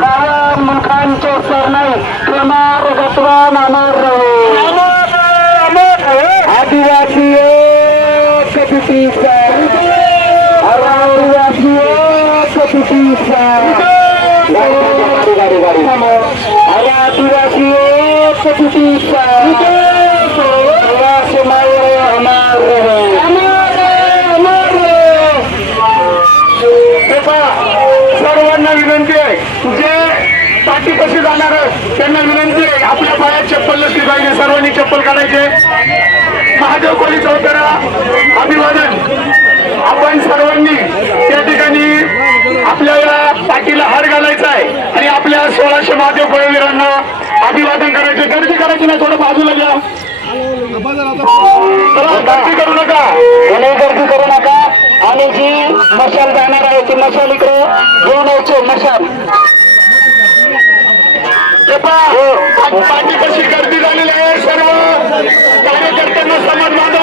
Dalam kancil sarnai. Kama rogatwa namaro Adilasi ya. kebipisan Arawasi ya. kebipisan Adilasi kebipisan त्यांना विनंती आहे. आपल्या पायात चप्पल नसली पाहिजे. सर्वांनी चप्पल काढायचे. महादेव कोळी चौधरा अभिवादन. आपण सर्वांनी त्या ठिकाणी आपल्याला पाठीला हार घालायचा आहे. आणि आपल्या सोळाशे महादेव कोळीवीरांना अभिवादन करायचे. गर्दी करायची नाही. थोडं बाजूला घ्या. गर्दी करू नका. गर्दी करू नका. आणि जी मशाल जाणार आहे ती मशाल इकडे. घेऊन यायचे मशाल. हो, हो. हे पहा, पाठी कशी गर्दी झालेली आहे सर्व? कार्यकर्त्यांना समाज बांधवांना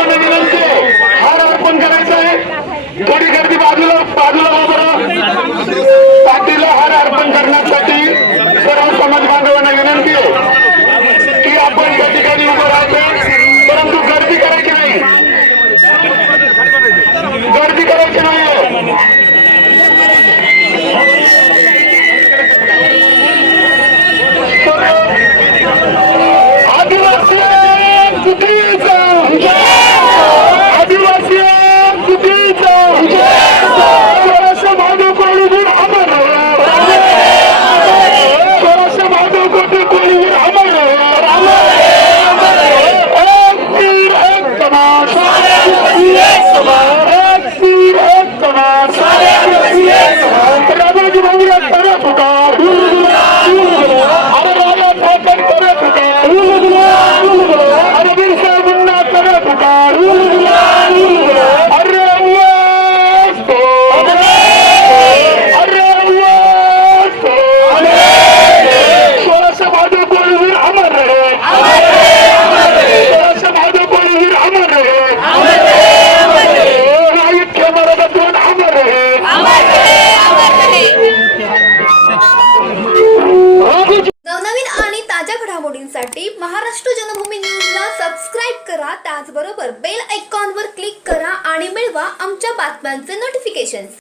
महाराष्ट्र न्यूजला सबस्क्राईब करा. त्याचबरोबर बेल आयकॉनवर क्लिक करा आणि मिळवा आमच्या बातम्यांचे नोटिफिकेशन्स